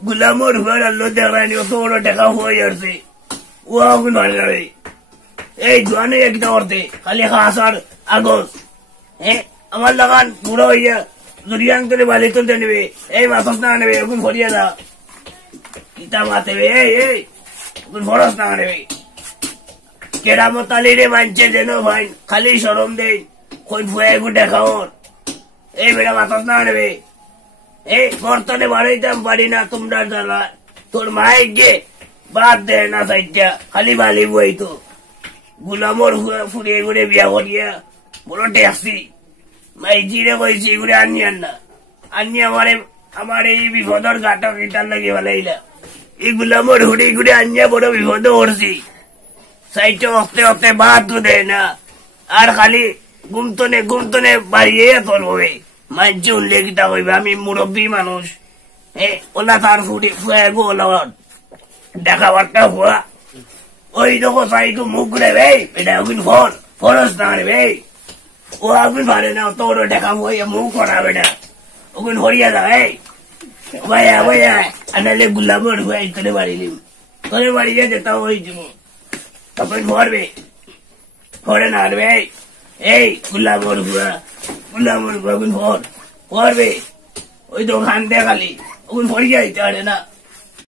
গুলামর হুয়ার আল্লো দেখানি অত বড় টাকা হয়ে যাচ্ছে ও আগুন ভালো যাবে এই জোয়ানে একটা করতে খালি খাসার আগস আমার লাগান বুড়ো হইয়া জুরিয়ান করে বালি তুলতে নেবে এই মাথস না নেবে এখন ভরিয়া দা কিতা মাতে এই এখন ভরস না নেবে কেরামতালি রে মানছে যেন ভাই খালি সরম দেই কই ভুয়া গু দেখাওর এই বেটা মাথস না নেবে এই বর্তনে বাড়াইতাম পারি না তোমরা জ্বালা তোর মায়ের গে বাদ দে না সাইডটা খালি বালি বই তো গুলামর ফুরিয়ে ঘুরে বিয়া করিয়া বলো ট্যাক্সি মাইজিরে কইছি ঘুরে আনিয়ান না আনি আমার এই বিপদর গাটক ইটার লাগে ভালাইলা এই গুলামর হুড়ি ঘুরে আনিয়া বড় বিপদ করছি সাইডটা অস্তে অস্তে বাদ তো দেয় না আর খালি গুমতনে বাড়িয়ে তোলবে মাইজি উল্লে কিতা কইবে আমি মুরব্বী মানুষ ওলা তার ফুটি ফুয়া গো ওলা দেখা বার্তা হুয়া ওই দেখো সাইকু মুখ ঘুরে ভাই এটা ওগুন ফরস না রে ভাই ও আগুন পারে না তোর দেখা বইয়া মুখ করা বেটা ওগুন হরিয়া দা এই ভাইয়া আনালে গুলামর হুয়া তোরে বাড়িলিম তোরে বাড়িয়ে যেতাম ওই দিব তখন ভরবে ভরে না রে ভাই এই গুলামর হুয়া ওগুন ভরবে ওই দোকান দেখালি ওগুন ভরিয়া দিতে পারে না